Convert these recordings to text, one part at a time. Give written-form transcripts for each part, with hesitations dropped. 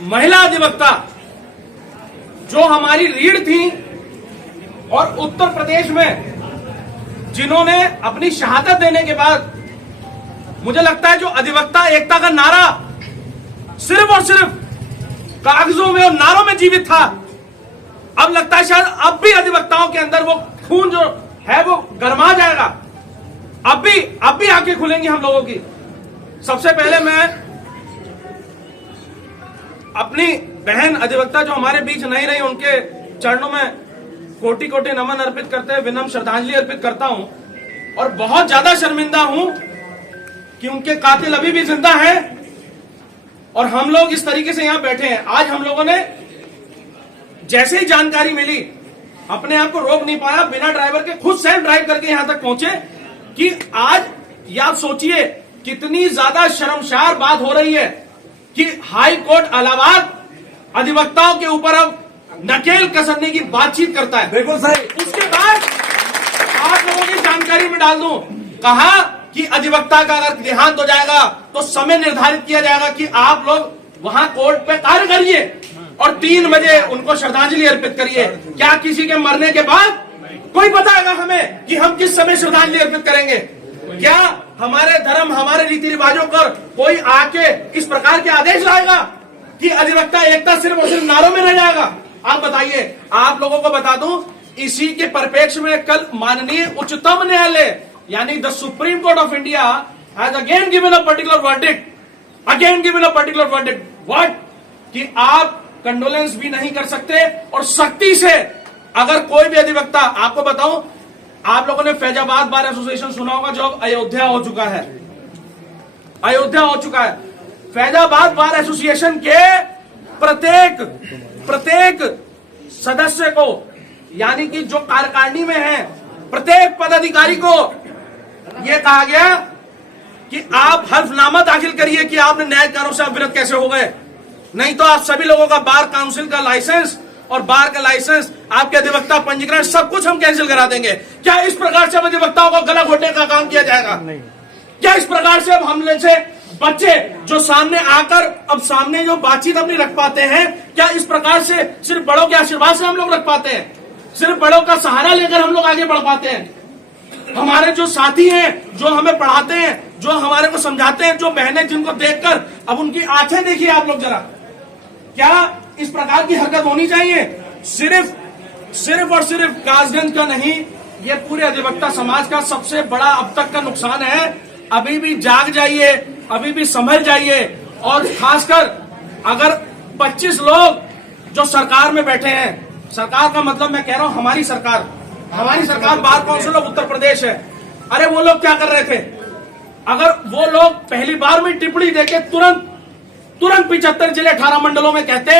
महिला अधिवक्ता जो हमारी रीढ़ थी और उत्तर प्रदेश में जिन्होंने अपनी शहादत देने के बाद मुझे लगता है जो अधिवक्ता एकता का नारा सिर्फ और सिर्फ कागजों में और नारों में जीवित था, अब लगता है शायद अब भी अधिवक्ताओं के अंदर वो खून जो है वो गरमा जाएगा। अब भी आंखें खुलेंगी हम लोगों की। सबसे पहले मैं अपनी बहन अधिवक्ता जो हमारे बीच नहीं रही उनके चरणों में कोटि कोटि नमन अर्पित करते हुए विनम्र श्रद्धांजलि अर्पित करता हूं और बहुत ज्यादा शर्मिंदा हूं कि उनके कातिल अभी भी जिंदा हैं और हम लोग इस तरीके से यहां बैठे हैं। आज हम लोगों ने जैसे ही जानकारी मिली अपने आप को रोक नहीं पाया, बिना ड्राइवर के खुद सेल्फ ड्राइव करके यहां तक पहुंचे कि आज या सोचिए कितनी ज्यादा शर्मसार बात हो रही है कि हाई कोर्ट इलाहाबाद अधिवक्ताओं के ऊपर अब नकेल कसरने की बातचीत करता है। बिल्कुल सही। उसके बाद आप लोगों की जानकारी में डाल दूं, कहा कि अधिवक्ता का अगर देहांत हो जाएगा तो समय निर्धारित किया जाएगा कि आप लोग वहां कोर्ट पे कार्य करिए और 3 बजे उनको श्रद्धांजलि अर्पित करिए। क्या किसी के मरने के बाद कोई बताएगा हमें कि हम किस समय श्रद्धांजलि अर्पित करेंगे? क्या हमारे धर्म हमारे रीति रिवाजों पर कोई आके इस प्रकार के आदेश लाएगा कि अधिवक्ता एकता सिर्फ और सिर्फ नारों में रह जाएगा? आप बताइए। आप लोगों को बता दूं, इसी के परिप्रेक्ष्य में कल माननीय उच्चतम न्यायालय यानी the supreme court of India has again given a particular verdict what कि आप कंडोलेंस भी नहीं कर सकते और सख्ती से अगर कोई भी अधिवक्ता, आपको बताऊं, आप लोगों ने फैजाबाद बार एसोसिएशन सुना होगा जो अब अयोध्या हो चुका है। फैजाबाद बार एसोसिएशन के प्रत्येक सदस्य को यानी कि जो कार्यकारिणी में है प्रत्येक पदाधिकारी को यह कहा गया कि आप हल्फनामा दाखिल करिए कि आपने न्यायकारों से अवगत कैसे हो गए, नहीं तो आप सभी लोगों का बार काउंसिल का लाइसेंस और बार का लाइसेंस, आपके अधिवक्ता पंजीकरण सब कुछ हम कैंसिल करा देंगे। क्या इस प्रकार से अब अधिवक्ताओं को गला घोटने का काम किया जाएगा? नहीं। क्या इस प्रकार से अब हमले से बच्चे जो सामने आकर अब सामने जो बातचीत अपनी रख पाते हैं, क्या इस प्रकार से सिर्फ बड़ों के आशीर्वाद से हम लोग रख पाते हैं? सिर्फ बड़ों का सहारा लेकर हम लोग आगे बढ़ पाते हैं? हमारे जो साथी हैं, जो हमें पढ़ाते हैं, जो हमारे को समझाते हैं, जो बहनें जिनको देखकर अब उनकी आंखें देखिए आप लोग जरा, क्या इस प्रकार की हरकत होनी चाहिए? सिर्फ और सिर्फ कासगंज का नहीं, ये पूरे अधिवक्ता समाज का सबसे बड़ा अब तक का नुकसान है। अभी भी जाग जाइए, अभी भी समझ जाइए और खासकर अगर 25 लोग जो सरकार में बैठे हैं, सरकार का मतलब मैं कह रहा हूं हमारी सरकार bar council of Uttar Pradesh है। अरे वो लोग क्या कर रहे थे? अगर वो लोग पहली बार में टिप्पणी देके तुरंत 75 जिले 18 मंडलों में कहते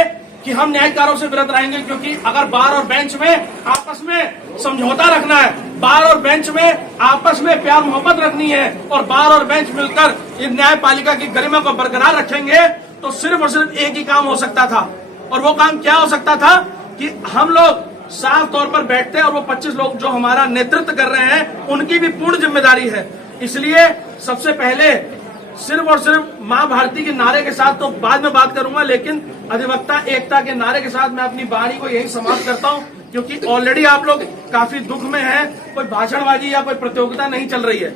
कि हम न्यायकारों से विरत रहेंगे, क्योंकि अगर बार और बेंच में आपस में समझौता रखना है, बार और बेंच में आपस में प्यार मोहब्बत रखनी है और बार और बेंच मिलकर इस न्यायपालिका की गरिमा को बरकरार रखेंगे, तो सिर्फ और सिर्फ एक ही काम हो सकता था। और वो काम क्या हो सकता था कि हम लोग साफ तौर पर बैठते हैं और वो 25 लोग जो हमारा नेतृत्व कर रहे हैं उनकी भी पूर्ण जिम्मेदारी है। इसलिए सबसे पहले सिर्फ और सिर्फ मां भारती के नारे के साथ तो बाद में बात करूंगा, लेकिन अधिवक्ता एकता के नारे के साथ मैं अपनी वाणी को यही समाप्त करता हूं, क्योंकि ऑलरेडी आप लोग काफी दुख में हैं। कोई भाषणबाजी या कोई प्रतियोगिता नहीं चल रही है,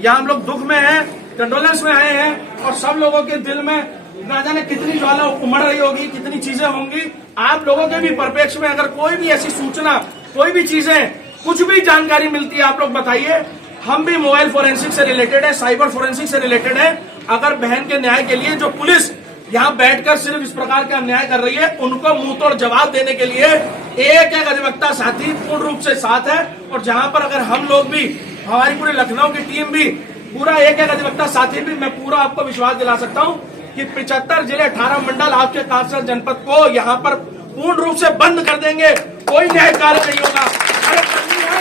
यहाँ हम लोग दुख में हैं, कंडोलेंस में आए हैं और सब लोगों के दिल में ना जाने कितनी ज्वाला उमड़ रही होगी, कितनी चीजें होंगी। आप लोगों के भी परिप्रेक्ष्य में अगर कोई भी ऐसी सूचना, कोई भी चीजें, कुछ भी जानकारी मिलती है आप लोग बताइए। हम भी मोबाइल फोरेंसिक से रिलेटेड है, साइबर फोरेंसिक से रिलेटेड है। अगर बहन के न्याय के लिए जो पुलिस यहाँ बैठकर सिर्फ इस प्रकार का अन्याय कर रही है, उनको मुंह तोड़ जवाब देने के लिए एक अधिवक्ता साथी पूर्ण रूप से साथ है। और जहां पर अगर हम लोग भी, हमारी पूरी लखनऊ की टीम भी, पूरा एक अधिवक्ता साथी भी, मैं पूरा आपको विश्वास दिला सकता हूँ कि 75 जिले 18 मंडल आपके कासगंज जनपद को यहाँ पर पूर्ण रूप से बंद कर देंगे। कोई न्याय कार्य नहीं होगा। अरे करनी है,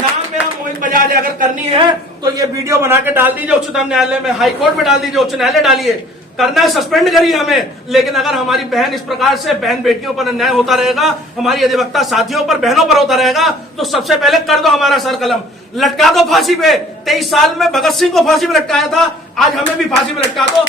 नाम मेरा मोहित बजाज है, अगर करनी है तो ये वीडियो बना के डाल दीजिए उच्चतम न्यायालय में, हाई कोर्ट में डाल दीजिए, उच्च न्यायालय डालिए, करना है सस्पेंड करिए हमें। लेकिन अगर हमारी बहन इस प्रकार से बहन बेटियों पर अन्याय होता रहेगा, हमारी अधिवक्ता साथियों पर, बहनों पर होता रहेगा, तो सबसे पहले कर दो हमारा सर कलम, लटका दो फांसी पे। 23 साल में भगत सिंह को फांसी पे लटकाया था, आज हमें भी फांसी पे लटका दो।